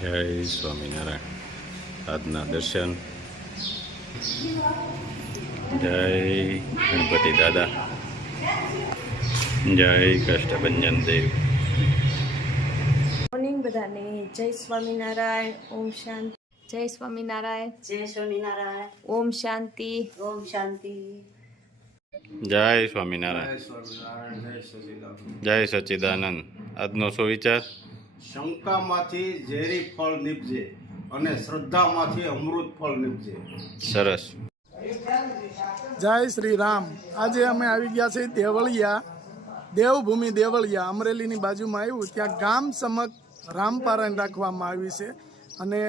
જય સ્વામિનારાયણ આજના દર્શન. જય ગણપતિ દાદા. જય કષ્ટભંજન દેવ. મોર્નિંગ બધાને. જય સ્વામિનારાયણ ઓમ શાંતિ. જય સ્વામિનારાયણ જય સ્વામિનારાયણ ઓમ શાંતિ. ઓમ શાંતિ. જય સ્વામિનારાયણ જય સચિદાનંદ. આજનો શું વિચાર શંકામાંથી ઝેરી ફળ નીપજે અને શ્રદ્ધામાંથી અમૃત ફળ નીપજે. સરસ. જય શ્રી રામ આજે અમે આવી ગયા છીએ દેવળિયા દેવભૂમિ દેવળિયા અમરેલીની બાજુમાં આવ્યું. ત્યાં ગામ સમક રામપારાયણ રાખવામાં આવી છે અને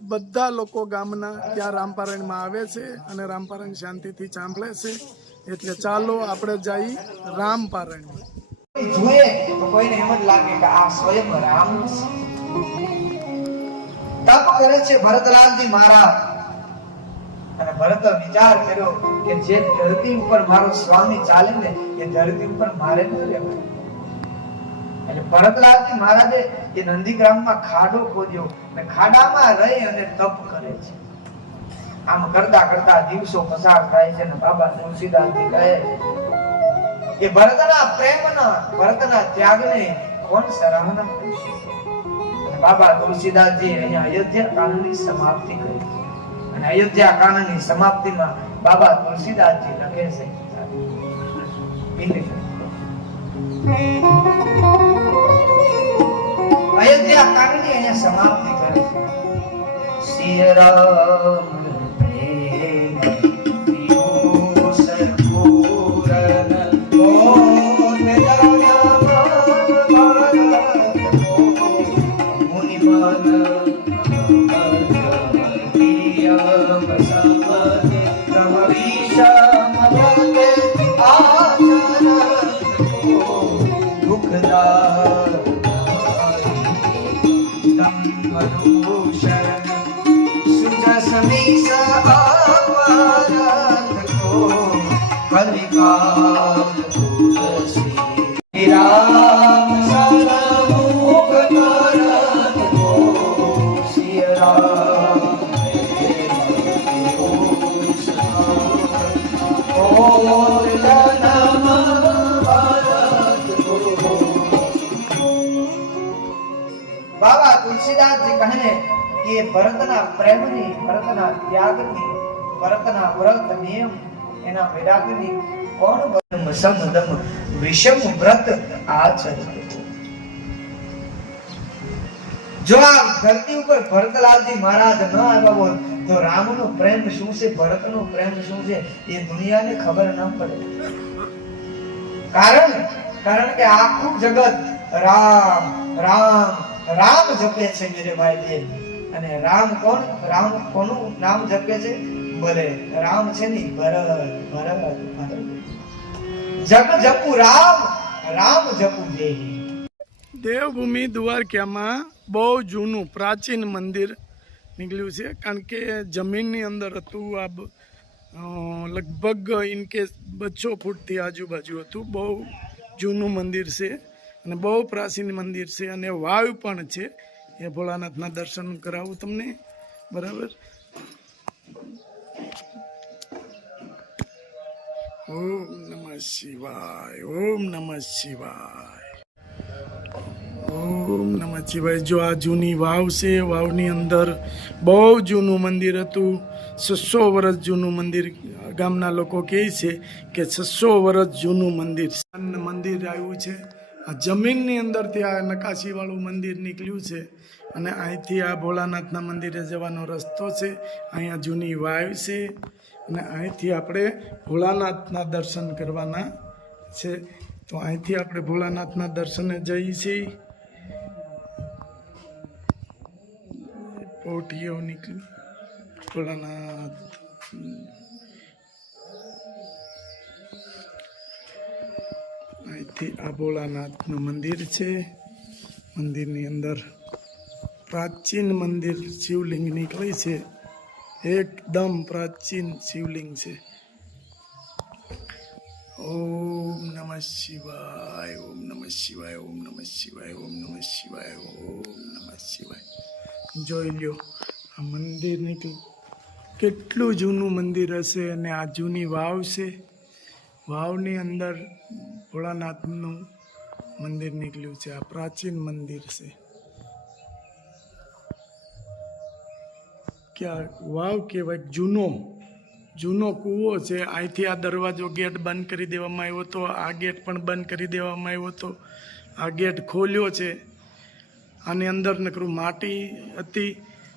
બધા લોકો ગામના ત્યાં રામપારાયણમાં આવે છે અને રામપારાયણ શાંતિથી સાંભળે છે. એટલે ચાલો આપણે જઈ રામપારાયણમાં જોઈએ તો કોઈને એમ જ લાગે કે આ સ્વયં રામ તપ કરે છે ભરતલાલજી મહારાજ. અને ભરત વિચાર કર્યો કે જે ધરતી ઉપર મારો સ્વામી ચાલે ને, એ ધરતી ઉપર મારે ન રહેવાય. એટલે ભરતલાલજી મહારાજે એ નંદીગ્રામમાં ખાડો ખોદ્યો અને ખાડામાં રહી અને તપ કરે છે. આમ કરતા કરતા દિવસો પસાર થાય છે અને બાબા તુલસીદાસજી કહે એ ભરતના પ્રેમના, ભરતના ત્યાગને કોણ સરાહના બાબા તુલસીદાસજી અહીંયા અયોધ્યા કાંડની સમાપ્તિ કરી અને અયોધ્યા કાંડની સમાપ્તિમાં બાબા તુલસીદાસજી લખે છે. અયોધ્યા કાંડની અહીંયા સમાપ્તિ કરે છે. શ્રી રામ સમીસ આવારત કો કલિકાલ તુલસી રામ સરમુખ કરત કો સિય રામ ઓર નમ ભરત કો બાબા તુલસીદાસજી કહે કે ભરતના પ્રેમની, ભરતના ત્યાગની, ભરતના વ્રત નિયમ એના વૈરાગ્યની કોણ બદમ સમદમ વિષમ વ્રત આચરે. જો આ ધરતી ઉપર ભરતલાલજી મહારાજ ન આવ્યા હોય, તો રામનો પ્રેમ શું છે? ભરતનો પ્રેમ શું છે? એ દુનિયાને ખબર ન પડે. કારણ કારણ કે આખું જગત રામ રામ રામ જપે છે, મેરે ભાઈ બેન. અને રામ કોણ? રામ કોનું નામ જપે છે? ભલે. રામ છે ની ભરત. ભરત. જગ જપુ રામ. રામ જપુ દેહી દેવભૂમિ દ્વારકામાં બહુ જૂનું પ્રાચીન મંદિર નીકળ્યું છે, કારણ કે જમીનની અંદર હતું આ લગભગ ઇનકેસ બસો ફૂટથી આજુબાજુ હતું. બહુ જૂનું મંદિર છે અને બહુ પ્રાચીન મંદિર છે અને વાવ પણ છે. એ ભોળાનાથના દર્શન કરાવું તમને. બરાબર? ઓમ નમઃ શિવાય, ઓમ નમઃ શિવાય. ઓમ નમઃ શિવાય. જો આ જૂની વાવ છે વાવની અંદર બહુ જૂનું મંદિર હતું. છસો વર્ષ જૂનું મંદિર ગામના લોકો કહે છે કે છસો વર્ષ જૂનું મંદિર. મંદિર આવ્યું છે. આ જમીનની અંદરથી આ નકાશીવાળું મંદિર નીકળ્યું છે. અને અહીંથી આ ભોળાનાથના મંદિરે જવાનો રસ્તો છે. અહીંયા જૂની વાવ છે અને અહીંથી આપણે ભોળાનાથના દર્શન કરવાના છે. તો અહીંથી આપણે ભોળાનાથના દર્શને જઈએ છીએ. પોટીઓ નીકળી. ભોળાનાથ. અહીંથી આ ભોળાનાથનું મંદિર છે. મંદિરની અંદર પ્રાચીન મંદિર શિવલિંગ નીકળી છે. એકદમ પ્રાચીન શિવલિંગ છે. ઓમ નમઃ શિવાય, ઓમ નમઃ શિવાય, ઓમ નમઃ શિવાય, ઓમ નમઃ શિવાય, ઓમ નમઃ શિવાય. જોઈ લ્યો, આ મંદિર નીકળ્યું કેટલું જૂનું મંદિર હશે અને આ જૂની વાવ છે. વાવની અંદર ભોળાનાથનું મંદિર નીકળ્યું છે. આ પ્રાચીન મંદિર છે. ક્યાં વાવ કહેવાય જૂનો. જૂનો કૂવો છે અહીંથી આ દરવાજો ગેટ બંધ કરી દેવામાં આવ્યો હતો, આ ગેટ પણ બંધ કરી દેવામાં આવ્યો હતો. આ ગેટ ખોલ્યો છે. આની અંદર નકરું માટી હતી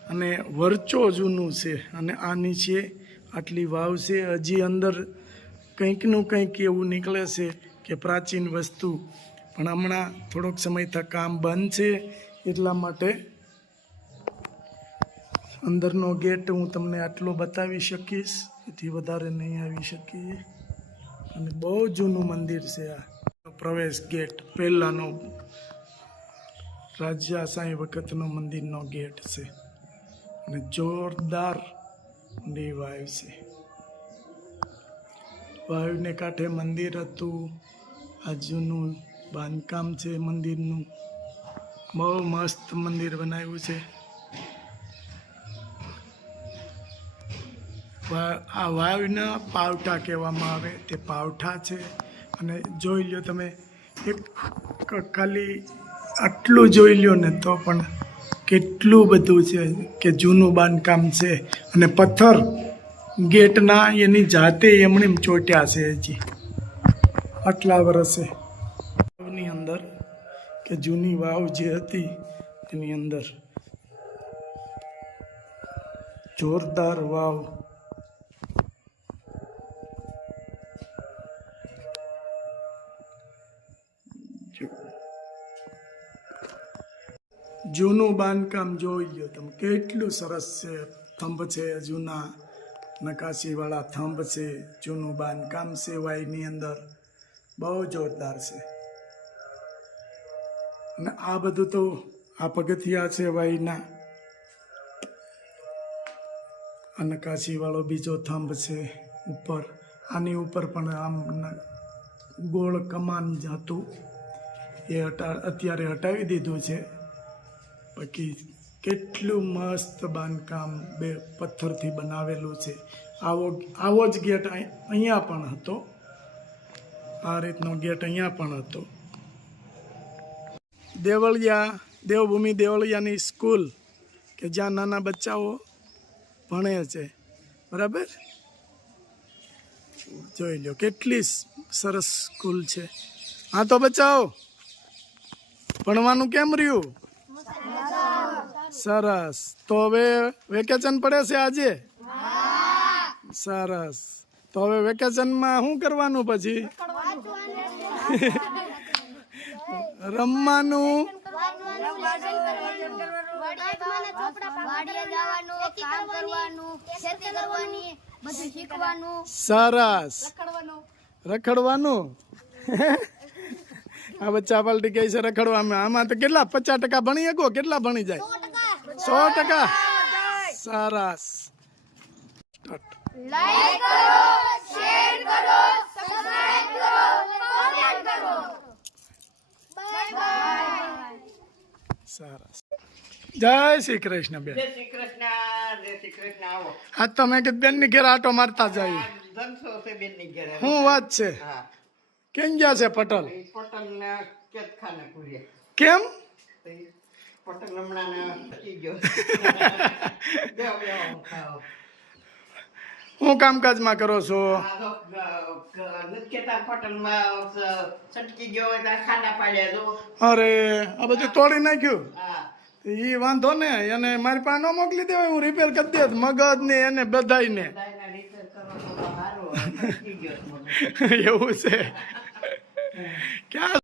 અને વરચો જૂનું છે અને આ નીચે આટલી વાવ છે. હજી અંદર કંઈકનું કંઈક એવું નીકળે છે કે પ્રાચીન વસ્તુ. પણ હમણાં થોડોક સમયથી કામ બંધ છે એટલા માટે અંદરનો ગેટ હું તમને આટલો બતાવી શકીશ, એથી વધારે નહીં આવી શકીએ. અને બહુ જૂનું મંદિર છે આ. પ્રવેશ ગેટ, પહેલાંનો સાંઈ વખતનો મંદિરનો ગેટ છે. અને જોરદારની વાવ છે. વાવને કાંઠે મંદિર હતું. આ જૂનું બાંધકામ છે મંદિરનું. બહુ મસ્ત મંદિર બનાવ્યું છે. આ વાવના પાવઠા કહેવામાં આવે, તે પાવઠા છે. અને જોઈ લો તમે, એક ખાલી આટલું જોઈ લો ને તો પણ કેટલું બધું છે કે જૂનું બાંધકામ છે. અને પથ્થર ગેટના એની જાતે એમણે એમ ચોટ્યા છે હજી. આટલા વર્ષે. વાવની અંદર કે જૂની વાવ જે હતી એની અંદર. જોરદાર વાવ. જૂનું બાંધકામ જોઈ લો તમે. કેટલું સરસ છે. થંભ છે જૂના નકાશીવાળા થંભ છે. જૂનું બાંધકામ છે વાયની અંદર બહુ જોરદાર છે. અને આ બધું તો આ પગથિયા છે વાયના આ નકાશીવાળો બીજો થંભ છે ઉપર. આની ઉપર પણ આમ ગોળ કમાન હતું. એ હટા, અત્યારે હટાવી દીધું છે. બાકી કેટલું મસ્ત બાંધકામ બે પથ્થરથી બનાવેલું છે. આવો આવો જ ગેટ અહીં- અહીંયા પણ હતો. આ રીતનો ગેટ અહીંયા પણ હતો. દેવળિયા દેવભૂમિ દેવળિયાની સ્કૂલ, કે જ્યાં નાના બચ્ચાઓ ભણે છે. બરાબર? જોઈ લો કેટલી સરસ સ્કૂલ છે. હા તો બચ્ચાઓ ભણવાનું કેમ રહ્યું? સરસ. તો હવે વેકેશન પડે છે આજે? સરસ. તો હવે વેકેશનમાં શું કરવાનું પછી? રમવાનું? સરસ. રખડવાનું? આ બચ્ચા પાલટી કહે છે રખડવામાં. આમાં તો કેટલા? પચાસ ટકા ભણી શકો? કેટલા ભણી જાય? સો ટકા. સરસ. લાઈક કરો શેર કરો સબસ્ક્રાઇબ કરો કોમેન્ટ કરો. Bye bye. સરસ. જય શ્રી કૃષ્ણ બેન. જય શ્રી કૃષ્ણ જય શ્રી કૃષ્ણ આવો. આજ તો મેં બેનની ઘેર આટો મારતા જાય. ધનસો છે બેનની ઘેરે. શું વાત છે? કેમ ગયા છે પટલ? પટલ ને કેમ? પટલ હમણાં ને પચી ગયો હું કામકાજમાં કરો છો? અરે આ બધું તોડી નાખ્યું? એ વાંધો ને એને મારી પાસે ન મોકલી દેવાય હું રિપેર કરી દે મગજ ને એને બધાયને. બધાયના repair કરો તો સારું સટકી ગયો છે બધું. એવું છે. ક્યાં?